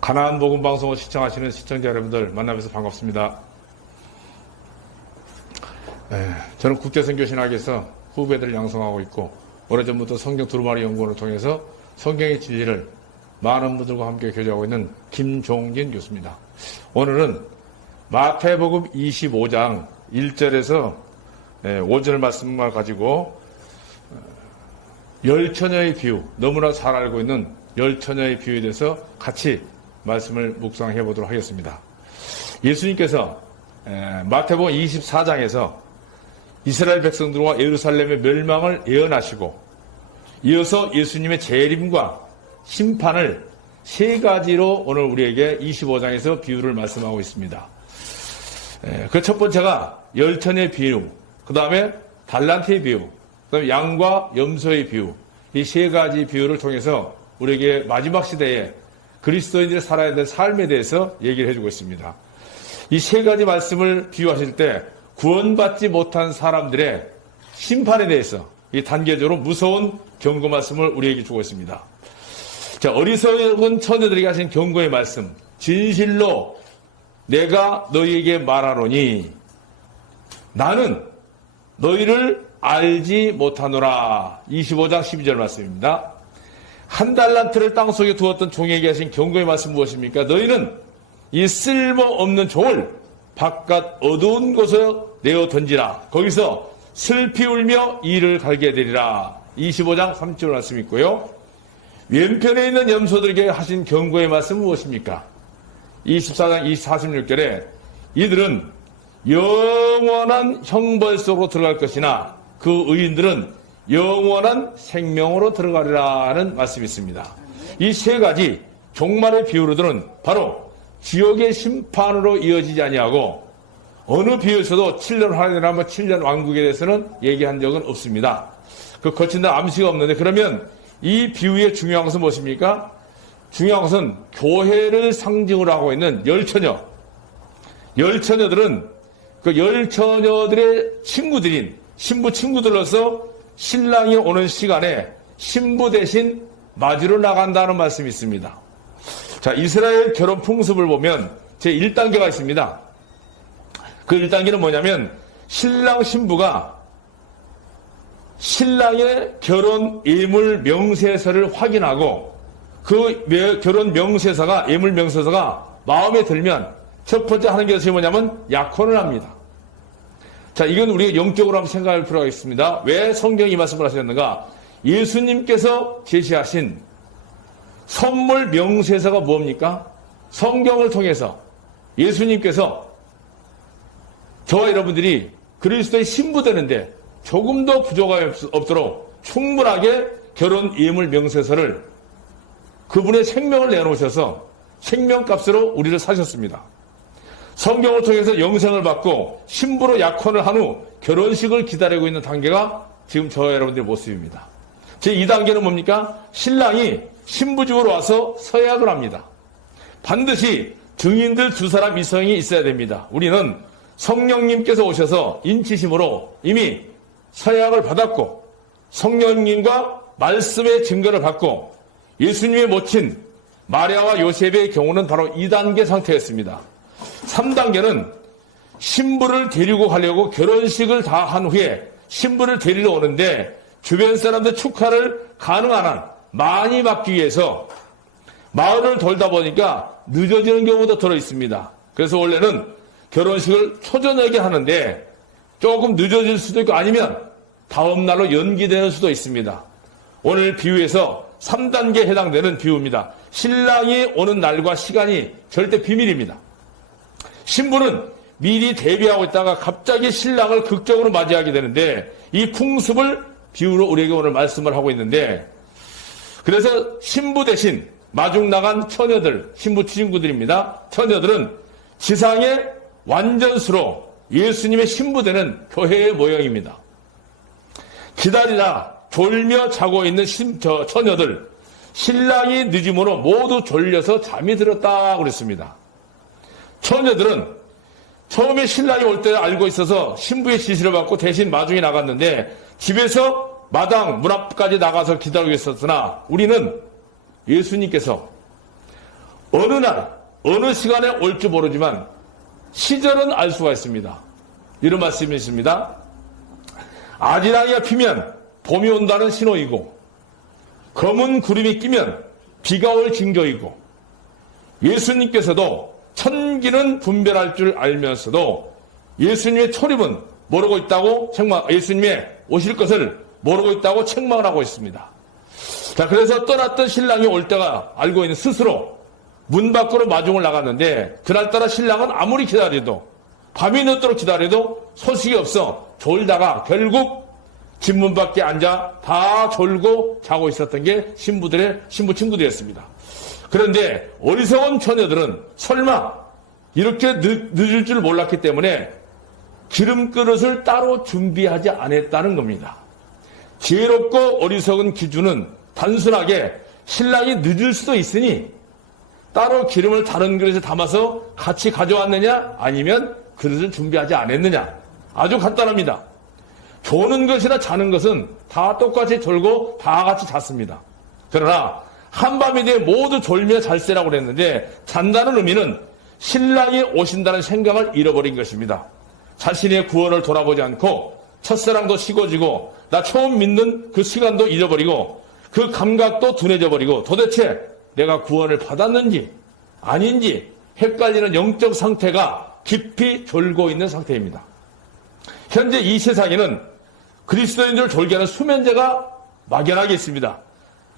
가나안 복음 방송을 시청하시는 시청자 여러분들 만나면서 반갑습니다. 저는 국제선교신학에서 후배들을 양성하고 있고 오래전부터 성경 두루마리 연구원을 통해서 성경의 진리를 많은 분들과 함께 교제하고 있는 김종진 교수입니다. 오늘은 마태복음 25장 1절에서 5절 말씀을 가지고 열처녀의 비유, 너무나 잘 알고 있는 열처녀의 비유에 대해서 같이 말씀을 묵상해 보도록 하겠습니다. 예수님께서 마태복음 24장에서 이스라엘 백성들과 예루살렘의 멸망을 예언하시고 이어서 예수님의 재림과 심판을 세 가지로 오늘 우리에게 25장에서 비유를 말씀하고 있습니다. 그 첫 번째가 열처녀의 비유, 그 다음에 달란트의 비유, 그 다음에 양과 염소의 비유, 이 세 가지 비유를 통해서 우리에게 마지막 시대에 그리스도인들이 살아야 될 삶에 대해서 얘기를 해주고 있습니다. 이 세 가지 말씀을 비유하실 때 구원받지 못한 사람들의 심판에 대해서 이 단계적으로 무서운 경고 말씀을 우리에게 주고 있습니다. 자, 어리석은 처녀들에게 하신 경고의 말씀. 진실로 내가 너희에게 말하노니 나는 너희를 알지 못하노라. 25장 12절 말씀입니다. 한 달란트를 땅속에 두었던 종에게 하신 경고의 말씀 무엇입니까? 너희는 이 쓸모없는 종을 바깥 어두운 곳에 내어 던지라. 거기서 슬피 울며 이를 갈게 되리라. 25장 3절 말씀 있고요. 왼편에 있는 염소들에게 하신 경고의 말씀 무엇입니까? 24장 46절에 이들은 영원한 형벌 속으로 들어갈 것이나 그 의인들은 영원한 생명으로 들어가리라는 말씀이 있습니다. 이 세 가지 종말의 비유로들은 바로 지옥의 심판으로 이어지지 아니하고 어느 비유에서도 7년 환란이라면 7년 왕국에 대해서는 얘기한 적은 없습니다. 그 거친 데 암시가 없는데 그러면 이 비유의 중요한 것은 무엇입니까? 중요한 것은 교회를 상징으로 하고 있는 열처녀. 열처녀들은 그 열처녀들의 친구들인 신부 친구들로서 신랑이 오는 시간에 신부 대신 맞으러 나간다는 말씀이 있습니다. 자, 이스라엘 결혼 풍습을 보면 제 1단계가 있습니다. 그 1단계는 뭐냐면 신랑 신부가 신랑의 결혼 예물 명세서를 확인하고 그 결혼 명세서가 예물 명세서가 마음에 들면 첫 번째 하는 것이 뭐냐면 약혼을 합니다. 자, 이건 우리가 영적으로 한번 생각할 필요가 있습니다. 왜 성경이 이 말씀을 하셨는가? 예수님께서 제시하신 선물 명세서가 뭡니까? 성경을 통해서 예수님께서 저와 여러분들이 그리스도의 신부 되는데 조금 더 부족함이 없도록 충분하게 결혼 예물 명세서를 그분의 생명을 내놓으셔서 생명값으로 우리를 사셨습니다. 성경을 통해서 영생을 받고 신부로 약혼을 한 후 결혼식을 기다리고 있는 단계가 지금 저와 여러분들의 모습입니다. 제2단계는 뭡니까? 신랑이 신부 집으로 와서 서약을 합니다. 반드시 증인들 2사람 이상이 있어야 됩니다. 우리는 성령님께서 오셔서 인치심으로 이미 서약을 받았고 성령님과 말씀의 증거를 받고 예수님의 모친 마리아와 요셉의 경우는 바로 2단계 상태였습니다. 3단계는 신부를 데리고 가려고 결혼식을 다 한 후에 신부를 데리러 오는데 주변 사람들 축하를 가능한 한 많이 받기 위해서 마을을 돌다 보니까 늦어지는 경우도 들어 있습니다. 그래서 원래는 결혼식을 초저녁에 하는데 조금 늦어질 수도 있고 아니면 다음 날로 연기되는 수도 있습니다. 오늘 비유에서 3단계에 해당되는 비유입니다. 신랑이 오는 날과 시간이 절대 비밀입니다. 신부는 미리 대비하고 있다가 갑자기 신랑을 극적으로 맞이하게 되는데 이 풍습을 비유로 우리에게 오늘 말씀을 하고 있는데 그래서 신부 대신 마중 나간 처녀들, 신부 친구들입니다. 처녀들은 지상의 완전수로 예수님의 신부 되는 교회의 모형입니다. 기다리다 졸며 자고 있는 처녀들, 신랑이 늦음으로 모두 졸려서 잠이 들었다 그랬습니다. 처녀들은 처음에 신랑이 올 때 알고 있어서 신부의 지시를 받고 대신 마중에 나갔는데 집에서 마당 문 앞까지 나가서 기다리고 있었으나 우리는 예수님께서 어느 날, 어느 시간에 올지 모르지만 시절은 알 수가 있습니다. 이런 말씀이 있습니다. 아지랑이가 피면 봄이 온다는 신호이고 검은 구름이 끼면 비가 올 징조이고 예수님께서도 천기는 분별할 줄 알면서도 예수님의 초림은 모르고 있다고 예수님의 오실 것을 모르고 있다고 책망을 하고 있습니다. 자, 그래서 떠났던 신랑이 올 때가 알고 있는 스스로 문 밖으로 마중을 나갔는데 그날따라 신랑은 아무리 기다려도 밤이 늦도록 기다려도 소식이 없어 졸다가 결국 집 문 밖에 앉아 다 졸고 자고 있었던 게 신부 친구들이었습니다. 그런데 어리석은 처녀들은 설마 이렇게 늦을 줄 몰랐기 때문에 기름 그릇을 따로 준비하지 않았다는 겁니다. 지혜롭고 어리석은 기준은 단순하게 신랑이 늦을 수도 있으니 따로 기름을 다른 그릇에 담아서 같이 가져왔느냐 아니면 그릇을 준비하지 않았느냐 아주 간단합니다. 조는 것이나 자는 것은 다 똑같이 졸고 다 같이 잤습니다. 그러나 한밤이 되어 모두 졸며 잘세라고 그랬는데 잔다는 의미는 신랑이 오신다는 생각을 잃어버린 것입니다. 자신의 구원을 돌아보지 않고 첫사랑도 식어지고 나 처음 믿는 그 시간도 잊어버리고 그 감각도 둔해져 버리고 도대체 내가 구원을 받았는지 아닌지 헷갈리는 영적 상태가 깊이 졸고 있는 상태입니다. 현재 이 세상에는 그리스도인들을 졸게 하는 수면제가 막연하게 있습니다.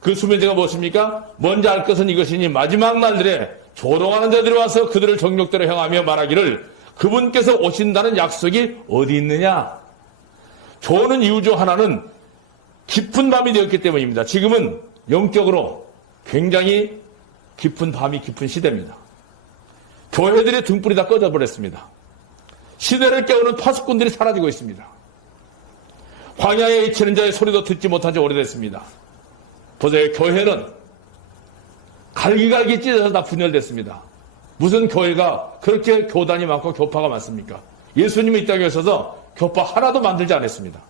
그 수면제가 무엇입니까? 먼저 알 것은 이것이니 마지막 날들에 조롱하는 자들이 와서 그들을 정욕대로 행하며 말하기를 그분께서 오신다는 약속이 어디 있느냐? 조는 이유 중 하나는 깊은 밤이 되었기 때문입니다. 지금은 영적으로 굉장히 깊은 밤이 깊은 시대입니다. 교회들의 등불이 다 꺼져버렸습니다. 시대를 깨우는 파수꾼들이 사라지고 있습니다. 광야에 외치는 자의 소리도 듣지 못한 지 오래됐습니다. 보세요. 교회는 갈기갈기 찢어서 다 분열됐습니다. 무슨 교회가 그렇게 교단이 많고 교파가 많습니까? 예수님이 이 땅에 오셔서 교파 하나도 만들지 않았습니다.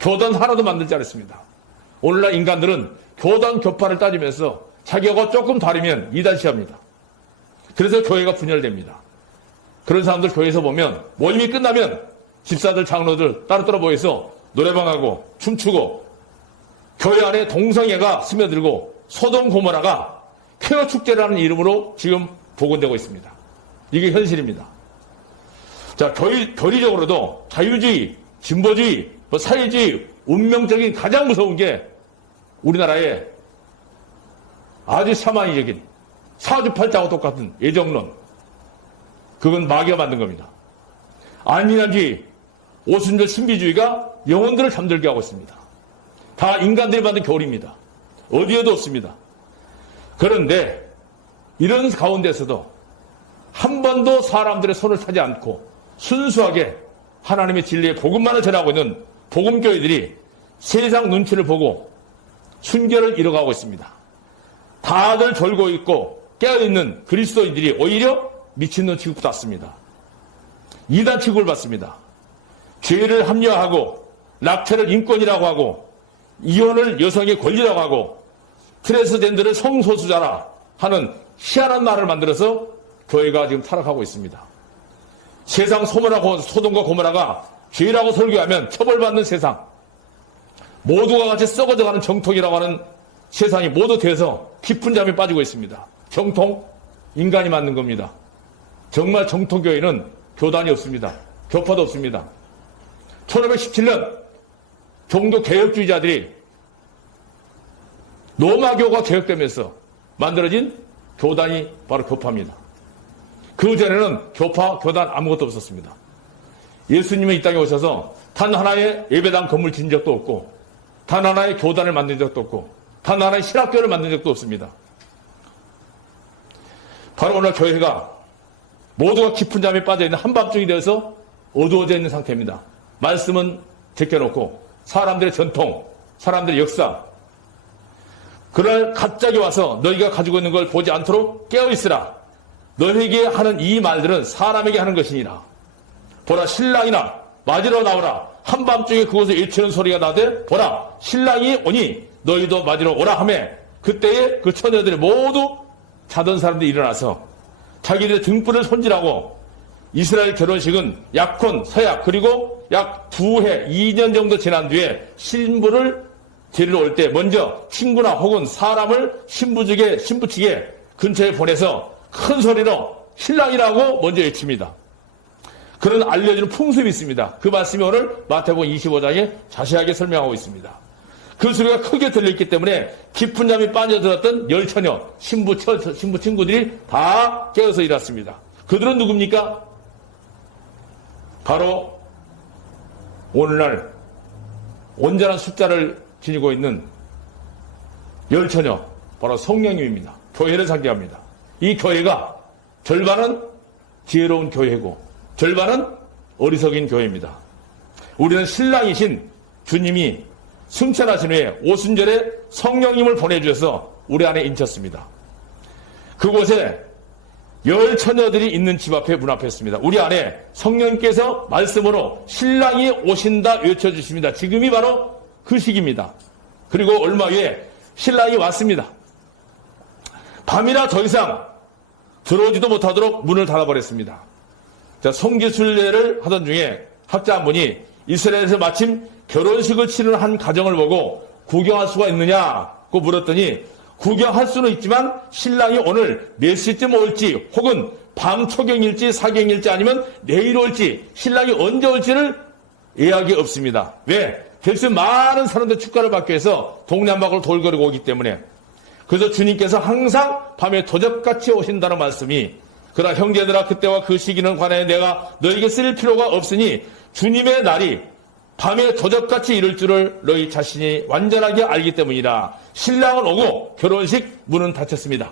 교단 하나도 만들지 않았습니다. 오늘날 인간들은 교단 교파를 따지면서 자기하고 조금 다르면 이단시합니다. 그래서 교회가 분열됩니다. 그런 사람들 교회에서 보면 모임이 끝나면 집사들 장로들 따로따로 모여서 노래방하고 춤추고 교회 안에 동성애가 스며들고 소돔 고모라가 쾌어 축제라는 이름으로 지금 복원되고 있습니다. 이게 현실입니다. 자, 교리적으로도 자유주의, 진보주의, 사회주의, 운명적인 가장 무서운 게 우리나라의 아주 샤머니적인 사주팔자하고 똑같은 애정론. 그건 마귀가 만든 겁니다. 안민환주의, 오순절 신비주의가 영혼들을 잠들게 하고 있습니다. 다 인간들이 만든 교리입니다. 어디에도 없습니다. 그런데 이런 가운데서도 한 번도 사람들의 손을 타지 않고 순수하게 하나님의 진리의 복음만을 전하고 있는 복음교회들이 세상 눈치를 보고 순결을 잃어가고 있습니다. 다들 졸고 있고 깨어있는 그리스도인들이 오히려 미친놈 취급받습니다. 이단 취급을 받습니다. 죄를 합리화하고 낙태를 인권이라고 하고 이혼을 여성의 권리라고 하고 트랜스젠더를 성소수자라 하는 희한한 말을 만들어서 교회가 지금 타락하고 있습니다. 세상 소돔과 고모라가 죄라고 설교하면 처벌받는 세상, 모두가 같이 썩어져가는 정통이라고 하는 세상이 모두 돼서 깊은 잠에 빠지고 있습니다. 정통? 인간이 만든 겁니다. 정말 정통교회는 교단이 없습니다. 교파도 없습니다. 1517년 종교개혁주의자들이 로마교가 개혁되면서 만들어진 교단이 바로 교파입니다. 그 전에는 교파, 교단 아무것도 없었습니다. 예수님은 이 땅에 오셔서 단 하나의 예배당 건물 지은 적도 없고 단 하나의 교단을 만든 적도 없고 단 하나의 신학교를 만든 적도 없습니다. 바로 오늘 교회가 모두가 깊은 잠에 빠져있는 한밤중이 되어서 어두워져 있는 상태입니다. 말씀은 제껴놓고 사람들의 전통, 사람들의 역사, 그날 갑자기 와서 너희가 가지고 있는 걸 보지 않도록 깨어있으라. 너희에게 하는 이 말들은 사람에게 하는 것이니라. 보라, 신랑이나 맞으러 나오라. 한밤중에 그곳에 외치는 소리가 나되 보라, 신랑이 오니 너희도 맞으러 오라 하매 그때에 그 처녀들이 모두 자던 사람들이 일어나서 자기들의 등불을 손질하고 이스라엘 결혼식은 약혼, 서약 그리고 약 2해, 2년 정도 지난 뒤에 신부를 데리러 올 때 먼저 친구나 혹은 사람을 신부 측에 근처에 보내서 큰 소리로 신랑이라고 먼저 외칩니다. 그런 알려주는 풍습이 있습니다. 그 말씀이 오늘 마태복음 25장에 자세하게 설명하고 있습니다. 그 소리가 크게 들렸기 때문에 깊은 잠이 빠져들었던 열처녀, 신부 친구들이 다 깨어서 일어났습니다. 그들은 누굽니까? 바로 오늘날 온전한 숫자를 지니고 있는 열처녀, 바로 성령님입니다. 교회를 상징합니다. 이 교회가 절반은 지혜로운 교회고 절반은 어리석인 교회입니다. 우리는 신랑이신 주님이 승천하신 후에 오순절에 성령님을 보내주셔서 우리 안에 인쳤습니다. 그곳에 열 처녀들이 있는 집 앞에 문 앞에 있습니다. 우리 안에 성령님께서 말씀으로 신랑이 오신다 외쳐주십니다. 지금이 바로 그 시기입니다. 그리고 얼마 후에 신랑이 왔습니다. 밤이라 더 이상 들어오지도 못하도록 문을 닫아버렸습니다. 자, 성지순례를 하던 중에 학자 한 분이 이스라엘에서 마침 결혼식을 치르는 한 가정을 보고 구경할 수가 있느냐고 물었더니 구경할 수는 있지만 신랑이 오늘 몇 시쯤 올지 혹은 밤 초경일지 사경일지 아니면 내일 올지 신랑이 언제 올지를 예약이 없습니다. 왜? 대신 많은 사람들 축가를 받기 위해서 동네 한바퀴를 돌거리고 오기 때문에. 그래서 주님께서 항상 밤에 도적같이 오신다는 말씀이, 그러나 형제들아 그때와 그 시기는 관하여 내가 너에게 쓸 필요가 없으니 주님의 날이 밤에 도적같이 이를 줄을 너희 자신이 완전하게 알기 때문이라. 신랑은 오고 결혼식 문은 닫혔습니다.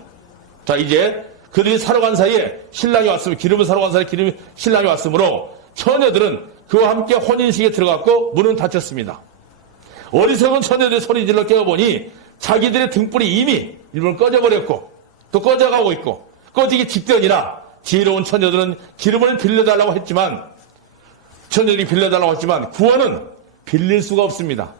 자, 이제 그들이 사러 간 사이에 신랑이 왔으면, 기름을 사러 간 사이에 신랑이 왔으므로 처녀들은 그와 함께 혼인식에 들어갔고 문은 닫혔습니다. 어리석은 처녀들이 소리질러 깨어보니 자기들의 등불이 이미 일부러 꺼져버렸고 또 꺼져가고 있고 꺼지기 직전이라 지혜로운 처녀들은 기름을 빌려달라고 했지만, 처녀들이 빌려달라고 했지만 구원은 빌릴 수가 없습니다.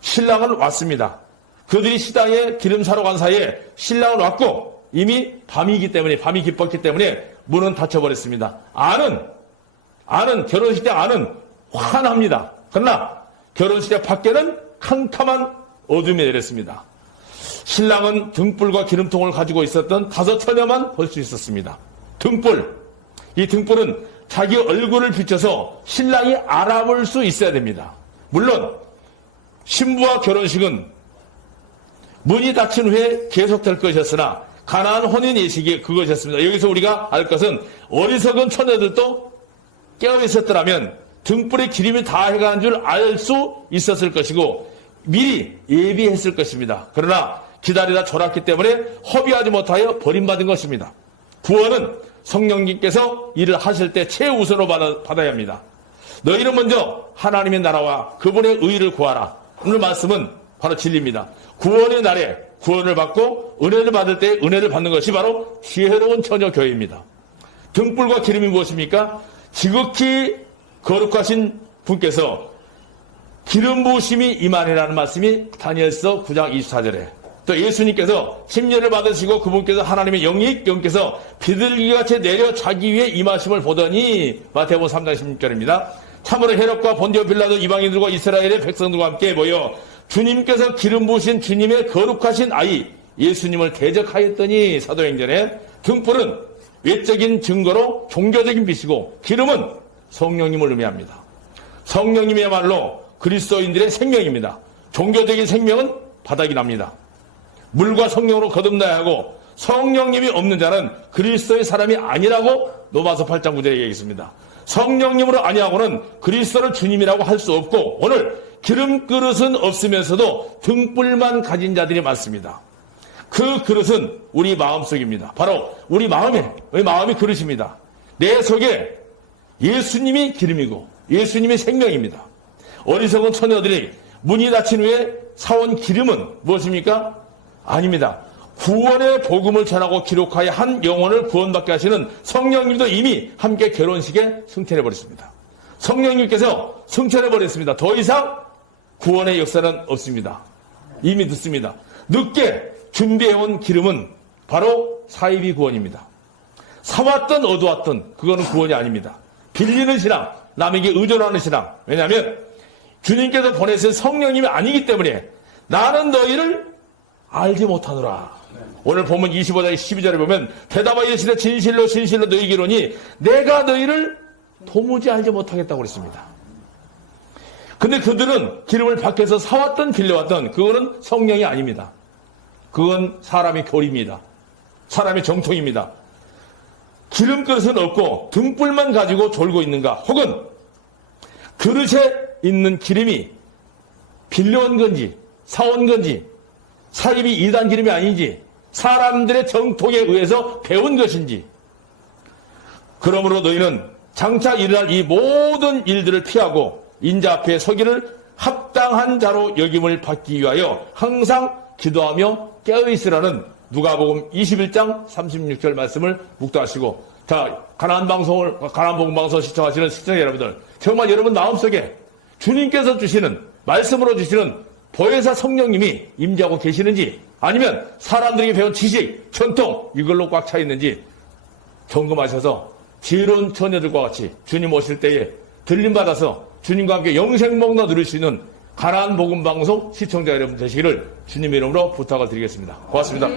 신랑은 왔습니다. 그들이 시장에 기름 사러 간 사이에 신랑은 왔고 이미 밤이기 때문에, 밤이 깊었기 때문에 문은 닫혀버렸습니다. 아는 결혼식장 안은 환합니다. 그러나 결혼식장 밖에는 캄캄한 어둠이 내렸습니다. 신랑은 등불과 기름통을 가지고 있었던 5처녀만 볼 수 있었습니다. 등불, 이 등불은 자기 얼굴을 비춰서 신랑이 알아볼 수 있어야 됩니다. 물론 신부와 결혼식은 문이 닫힌 후에 계속될 것이었으나 가나안 혼인 예식이 그것이었습니다. 여기서 우리가 알 것은 어리석은 처녀들도 깨어 있었더라면 등불에 기름이 다 해가는 줄 알 수 있었을 것이고 미리 예비했을 것입니다. 그러나 기다리다 졸았기 때문에 허비하지 못하여 버림받은 것입니다. 구원은 성령님께서 일을 하실 때 최우선으로 받아야 합니다. 너희는 먼저 하나님의 나라와 그분의 의의를 구하라. 오늘 말씀은 바로 진리입니다. 구원의 날에 구원을 받고 은혜를 받을 때 은혜를 받는 것이 바로 지혜로운 처녀 교회입니다. 등불과 기름이 무엇입니까? 지극히 거룩하신 분께서 기름 부으심이 임하리라는 말씀이 다니엘서 9장 24절에, 또 예수님께서 침례를 받으시고 그분께서 하나님의 영께서 비둘기같이 내려 자기 위에 임하심을 보더니 마태복음 3장 16절입니다. 참으로 헤롯과 본디오 빌라도 이방인들과 이스라엘의 백성들과 함께 모여 주님께서 기름 부으신 주님의 거룩하신 아이 예수님을 대적하였더니. 사도행전에 등불은 외적인 증거로 종교적인 빛이고 기름은 성령님을 의미합니다. 성령님이야말로 그리스도인들의 생명입니다. 종교적인 생명은 바닥이 납니다. 물과 성령으로 거듭나야 하고 성령님이 없는 자는 그리스도의 사람이 아니라고 로마서 8장 9절에 얘기했습니다. 성령님으로 아니하고는 그리스도를 주님이라고 할 수 없고 오늘 기름 그릇은 없으면서도 등불만 가진 자들이 많습니다. 그 그릇은 우리 마음속입니다. 바로 우리 마음이 그릇입니다. 내 속에 예수님이 기름이고 예수님이 생명입니다. 어리석은 처녀들이 문이 닫힌 후에 사온 기름은 무엇입니까? 아닙니다. 구원의 복음을 전하고 기록하여 한 영혼을 구원받게 하시는 성령님도 이미 함께 결혼식에 승천해버렸습니다. 성령님께서 승천해버렸습니다. 더 이상 구원의 역사는 없습니다. 이미 늦습니다. 늦게 준비해온 기름은 바로 사이비 구원입니다. 사왔든 얻어왔든 그거는 구원이 아닙니다. 빌리는 신앙, 남에게 의존하는 신앙. 왜냐하면 주님께서 보내신 성령님이 아니기 때문에 나는 너희를 알지 못하노라. 오늘 보면 25장 12절에 보면 대답하여 이르시되 진실로 진실로 너희에게 이르노니 내가 너희를 도무지 알지 못하겠다고 그랬습니다. 근데 그들은 기름을 밖에서 사왔던 빌려왔던 그거는 성령이 아닙니다. 그건 사람의 교리입니다. 사람의 정통입니다. 기름그릇은 없고 등불만 가지고 졸고 있는가, 혹은 그릇에 있는 기름이 빌려온 건지 사온 건지 사입이 이단 기름이 아닌지 사람들의 정통에 의해서 배운 것인지. 그러므로 너희는 장차 일어날 이 모든 일들을 피하고 인자 앞에 서기를 합당한 자로 여김을 받기 위하여 항상 기도하며 깨어있으라는 누가복음 21장 36절 말씀을 묵도하시고, 자, 가나안복음 방송 시청하시는 시청자 여러분들, 정말 여러분 마음속에 주님께서 주시는 말씀으로 주시는 보혜사 성령님이 임재하고 계시는지, 아니면 사람들에게 배운 지식, 전통 이걸로 꽉 차 있는지 점검하셔서 지혜로운 처녀들과 같이 주님 오실 때에 들림받아서 주님과 함께 영생목나 누릴 수 있는 가나안복음 방송 시청자 여러분 되시기를 주님의 이름으로 부탁을 드리겠습니다. 고맙습니다.